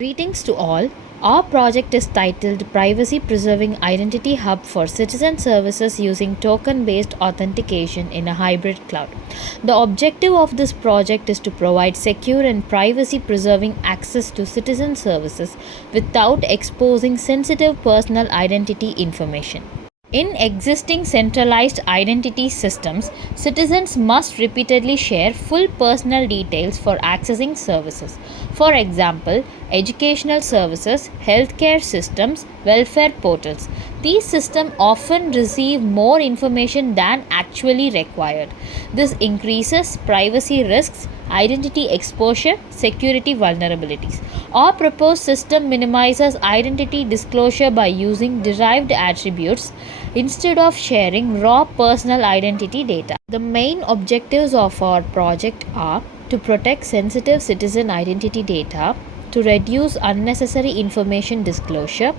Greetings to all. Our project is titled Privacy Preserving Identity Hub for Citizen Services Using Token Based Authentication in a Hybrid Cloud. The objective of this project is to provide secure and privacy preserving access to citizen services without exposing sensitive personal identity information. In existing centralized identity systems, citizens must repeatedly share full personal details for accessing services. For example, educational services, healthcare systems, welfare portals. These systems often receive more information than actually required. This increases privacy risks, identity exposure, security vulnerabilities. Our proposed system minimizes identity disclosure by using derived attributes instead of sharing raw personal identity data. The main objectives of our project are to protect sensitive citizen identity data, to reduce unnecessary information disclosure,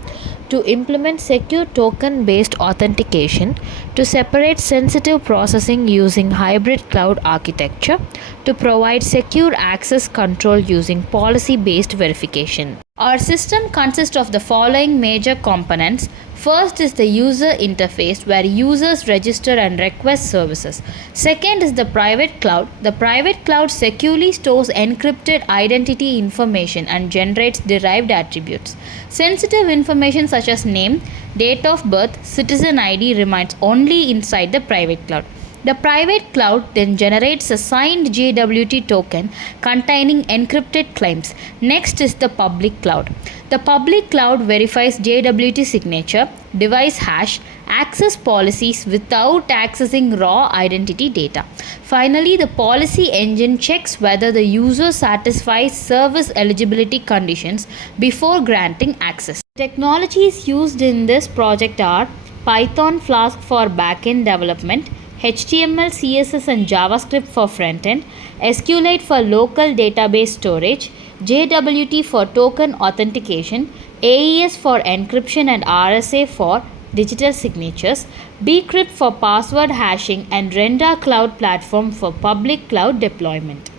to implement secure token based authentication, to separate sensitive processing using hybrid cloud architecture, to provide secure access control using policy based verification. Our system consists of the following major components. First is the user interface where users register and request services. Second is the private cloud. The private cloud securely stores encrypted identity information and generates derived attributes. Sensitive information such as name, date of birth, citizen ID remains only inside the private cloud. The private cloud then generates a signed JWT token containing encrypted claims. Next is the public cloud. The public cloud verifies JWT signature, device hash, access policies without accessing raw identity data. Finally, the policy engine checks whether the user satisfies service eligibility conditions before granting access. Technologies used in this project are Python Flask for backend development, HTML, CSS and JavaScript for frontend, SQLite for local database storage, JWT for token authentication, AES for encryption and RSA for digital signatures, Bcrypt for password hashing and Renda Cloud Platform for public cloud deployment.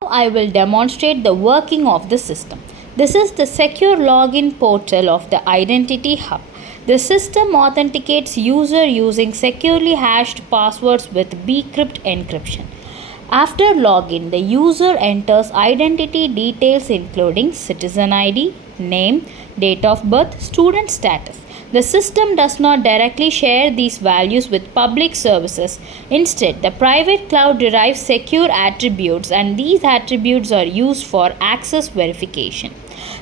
Now I will demonstrate the working of the system. This is the secure login portal of the Identity Hub. The system authenticates user using securely hashed passwords with bcrypt encryption. After login, the user enters identity details including citizen ID, name, date of birth, student status. The system does not directly share these values with public services. Instead, the private cloud derives secure attributes and these attributes are used for access verification.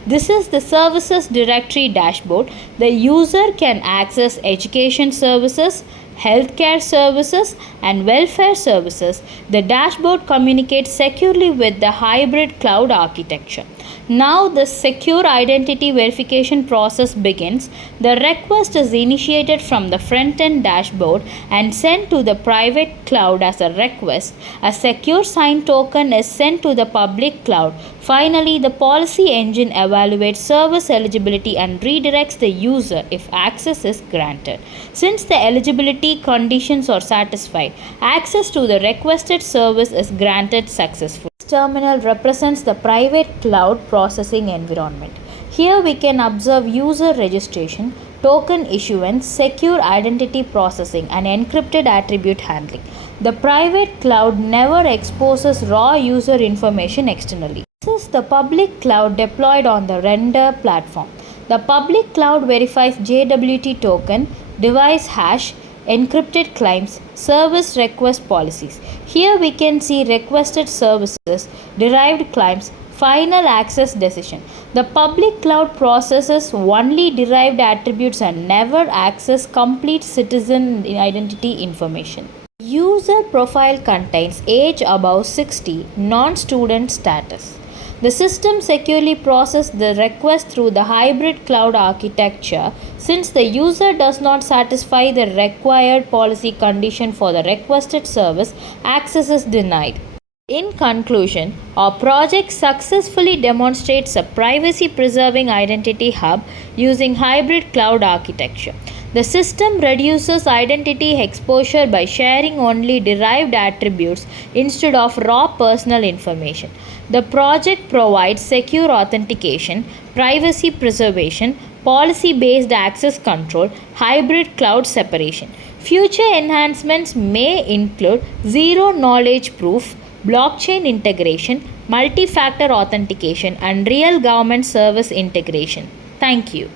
This is the services directory dashboard. The user can access education services, healthcare services and welfare services. The dashboard communicates securely with the hybrid cloud architecture. Now the secure identity verification process begins. The request is initiated from the front-end dashboard and sent to the private cloud as a request. A secure signed token is sent to the public cloud. Finally, the policy engine evaluates service eligibility and redirects the user if access is granted. Since the eligibility conditions are satisfied, access to the requested service is granted successfully. This terminal represents the private cloud processing environment. Here we can observe user registration, token issuance, secure identity processing and encrypted attribute handling. The private cloud never exposes raw user information externally. This is the public cloud deployed on the Renda platform. The public cloud verifies JWT token, device hash, encrypted claims, service request policies. Here we can see requested services, derived claims, final access decision. The public cloud processes only derived attributes and never access complete citizen identity information. User profile contains age above 60, non-student status. The system securely processes the request through the hybrid cloud architecture. Since the user does not satisfy the required policy condition for the requested service, access is denied. In conclusion, our project successfully demonstrates a privacy preserving identity hub using hybrid cloud architecture. The system reduces identity exposure by sharing only derived attributes instead of raw personal information. The project provides secure authentication, privacy preservation, policy based access control, hybrid cloud separation. Future enhancements may include zero knowledge proof, blockchain integration, multi factor authentication, and real government service integration. Thank you.